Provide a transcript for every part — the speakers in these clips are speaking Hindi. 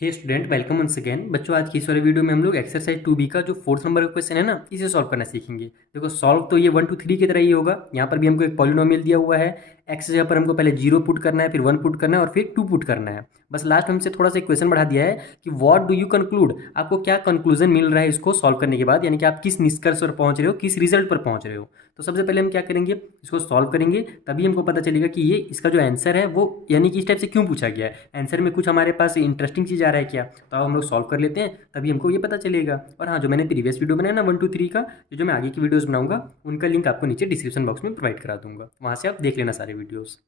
हे स्टूडेंट, वेलकम वंस अगेन। बच्चों, आज की इस वाले वीडियो में हम लोग एक्सरसाइज 2B का जो 4th नंबर का क्वेश्चन है ना, इसे सॉल्व करना सीखेंगे। देखो, सॉल्व तो ये 1 2 3 की तरह ही होगा। यहाँ पर भी हमको एक पॉलिनोमियल दिया हुआ है। एक्स जगह पर हमको पहले 0 पुट करना है, फिर 1 पुट करना है और फिर 2 पुट करना है। बस लास्ट में हमसे थोड़ा सा क्वेश्चन बढ़ा दिया है कि व्हाट डू यू कंक्लूड, आपको क्या कंक्लूजन मिल रहा है इसको सॉल्व करने के बाद, यानी कि आप किस निष्कर्ष पर पहुंच रहे हो, किस रिजल्ट पर पहुंच रहे हो। तो सबसे पहले हम क्या करेंगे, इसको सॉल्व करेंगे, तभी हमको पता चलेगा कि ये इसका जो आंसर है वो यानी कि इस टाइप से क्यों पूछा गया है। आंसर में कुछ हमारे पास इंटरेस्टिंग चीज़ आ रहा है क्या, तो अब हम लोग सॉल्व कर लेते हैं, तभी हमको ये पता चलेगा। और हाँ, जो मैंने प्रीवियस वीडियो बनाया ना 1 2 3 का, जो मैं आगे की वीडियोस बनाऊंगा उनका लिंक आपको नीचे डिस्क्रिप्शन बॉक्स में प्रोवाइड करा दूंगा, वहाँ से आप देख लेना सारे वीडियोज़।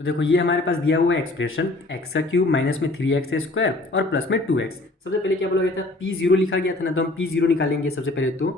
तो देखो, ये हमारे पास दिया हुआ है एक्सप्रेशन एक्स का क्यूब माइनस में 3x स्क्वायर और प्लस में 2x। सबसे पहले क्या बोला गया था, P0 लिखा गया था ना, तो हम P0 निकालेंगे सबसे पहले। तो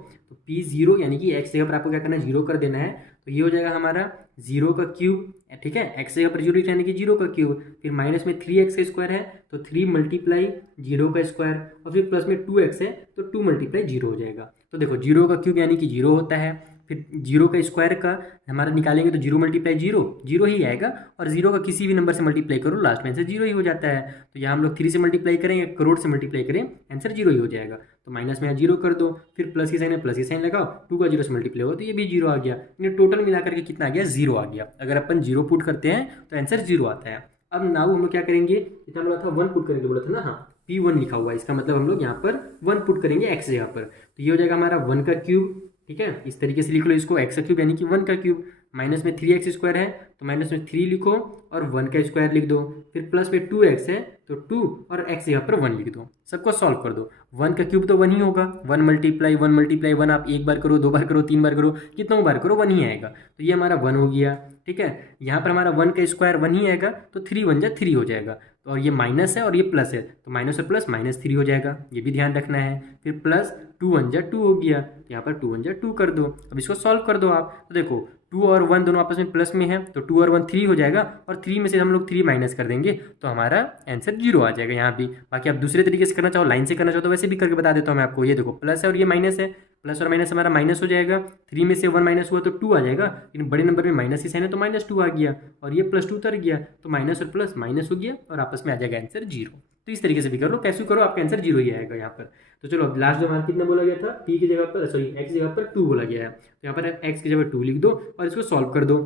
P0 यानी कि x जगह पर आपको क्या करना है, 0 कर देना है। तो ये हो जाएगा हमारा 0 का क्यूब, ठीक है। x जगह पर 0 लिखना यानी कि 0 का क्यूब, फिर माइनस में 3x स्क्वायर है तो 3 मल्टीप्लाई 0 का स्क्वायर, और फिर प्लस में 2x है तो 2 मल्टीप्लाई 0 हो जाएगा। तो देखो, 0 का क्यूब यानी कि 0 होता है, फिर 0 का स्क्वायर का हमारा निकालेंगे तो 0 मल्टीप्लाई 0 0 ही आएगा, और 0 का किसी भी नंबर से मल्टीप्लाई करो लास्ट में आंसर 0 ही हो जाता है। तो यहाँ हम लोग 3 से मल्टीप्लाई करें या करोड़ से मल्टीप्लाई करें, आंसर 0 ही हो जाएगा। तो माइनस में यहाँ 0 कर दो, फिर प्लस की साइन है, प्लस की साइन लगाओ, 2 का 0 से मल्टीप्लाई हो तो ये भी 0 आ गया। यानी टोटल मिलाकर के कितना आ गया, 0 आ गया। अगर अपन 0 पुट करते हैं तो आंसर 0 आता है। अब नाउ हम लोग क्या करेंगे, इतना बोला था 1 पुट करेंगे, बोला था ना, हाँ P1 लिखा हुआ है, इसका मतलब हम लोग यहाँ पर 1 पुट करेंगे एक्स जगह पर। तो ये हो जाएगा हमारा 1 का क्यूब, ठीक है। इस तरीके से लिख लो इसको, एक्स का क्यूब यानी कि 1 का क्यूब, माइनस में 3x स्क्वायर है तो माइनस में 3 लिखो और 1 का स्क्वायर लिख दो, फिर प्लस में 2x है तो 2 और x यहाँ पर 1 लिख दो। सबको सॉल्व कर दो। 1 का क्यूब तो 1 ही होगा, 1 मल्टीप्लाई 1 मल्टीप्लाई 1 आप एक बार करो, 2 बार करो, 3 बार करो, कितना बार करो 1 ही आएगा। तो ये हमारा 1 हो गया, ठीक है। यहाँ पर हमारा 1 का स्क्वायर 1 ही आएगा तो 3 1 जा 3 हो जाएगा। तो और ये माइनस है और ये प्लस है, तो माइनस और प्लस -3 हो जाएगा, ये भी ध्यान रखना है। फिर प्लस 2 1 जा 2 हो गया, तो यहाँ पर 2 1 जा 2 कर दो। अब इसको सॉल्व कर दो आप, तो देखो 2 और 1 दोनों आपस में प्लस में है तो 2 और 1 3 हो जाएगा, और 3 में से हम लोग 3 माइनस कर देंगे तो हमारा आंसर 0 आ जाएगा यहाँ भी। बाकी आप दूसरे तरीके से करना चाहो, लाइन से करना चाहो तो वैसे भी करके बता देता हूँ मैं आपको। ये देखो, प्लस है और ये माइनस है, प्लस और माइनस हमारा माइनस हो जाएगा, 3 में से 1 माइनस हुआ तो 2 आ जाएगा, लेकिन बड़े नंबर में माइनस ही साइन है तो -2 आ गया, और ये +2 उतर गया तो माइनस और प्लस माइनस हो गया और आपस में आ जाएगा आंसर 0। तो इस तरीके से भी कर लो, कैसे करो आपका आंसर 0 ही आएगा यहाँ पर। तो चलो, लास्ट जो हमारा कितना बोला गया था, p की जगह पर, सॉरी x की जगह पर 2 बोला गया है, तो यहाँ पर x की जगह 2 लिख दो और इसको सॉल्व कर दो।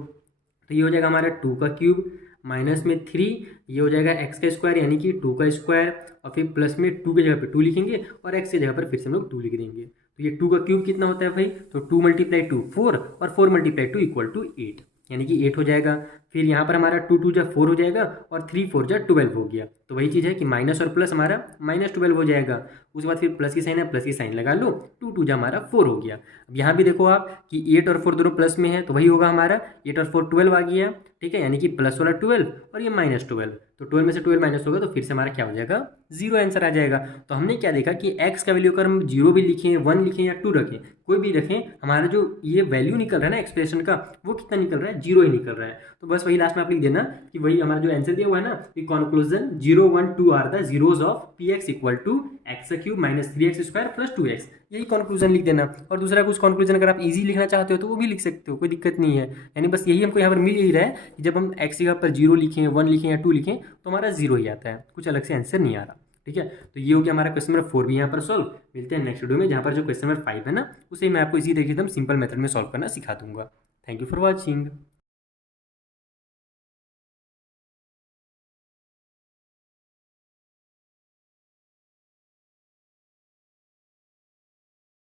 तो ये हो जाएगा हमारा 2 का क्यूब माइनस में 3, ये हो जाएगा x का स्क्वायर यानी कि 2 का स्क्वायर, और फिर प्लस में 2 की जगह पर 2 लिखेंगे और x की जगह पर फिर से हम लोग 2 लिख देंगे। तो ये 2 का क्यूब कितना होता है भाई, तो 2 मल्टीप्लाई 2 4 और 4 मल्टीप्लाई 2 इक्वल टू 8, यानी कि 8 हो जाएगा। फिर यहाँ पर हमारा 2 2 जा 4 हो जाएगा और 3 4 जा 12 हो गया। तो वही चीज़ है कि माइनस और प्लस हमारा -12 हो जाएगा। उसके बाद फिर प्लस की साइन है, प्लस की साइन लगा लो, 2 2 जा हमारा 4 हो गया। अब यहाँ भी देखो आप कि 8 और 4 दोनों प्लस में है तो वही होगा हमारा 8 और 4 12 आ गया, ठीक है, यानी कि प्लस वाला 12 और ये -12, तो 12 में से 12 माइनस होगा तो फिर से हमारा क्या हो जाएगा, 0 आंसर आ जाएगा। तो हमने क्या देखा कि x का वैल्यू अगर हम 0 भी लिखें, 1 लिखें या 2 रखें, कोई भी रखें, हमारा जो ये वैल्यू निकल रहा है ना एक्सप्रेशन का, वो कितना निकल रहा है, 0 ही निकल रहा है। तो बस वही लास्ट में आप लिख देना कि वही हमारा जो आंसर दिया हुआ है ना, कि conclusion 0 1 2 are the zeros of px equal to X cube minus 3x square plus 2x, यही कंक्लूजन लिख देना। और दूसरा कुछ कंक्लूजन अगर आप इजी लिखना चाहते हो तो वो भी लिख सकते हो, कोई दिक्कत नहीं है। यानी बस यही हमको यहाँ पर मिल ही रहा है कि जब हम x जगह पर 0 लिखें, 1 लिखें या 2 लिखें तो हमारा 0 ही आता है, कुछ अलग से आंसर नहीं आ रहा, ठीक है। तो ये हो गया हमारा क्वेश्चन नंबर 4 भी यहाँ पर सॉल्व। मिलते हैं नेक्स्ट वीडियो में, जहाँ पर जो क्वेश्चन नंबर 5 है ना, उसे मैं आपको इसी तरीके से सिंपल मेथड में सॉल्व करना सिखा दूंगा। Thank you for watching.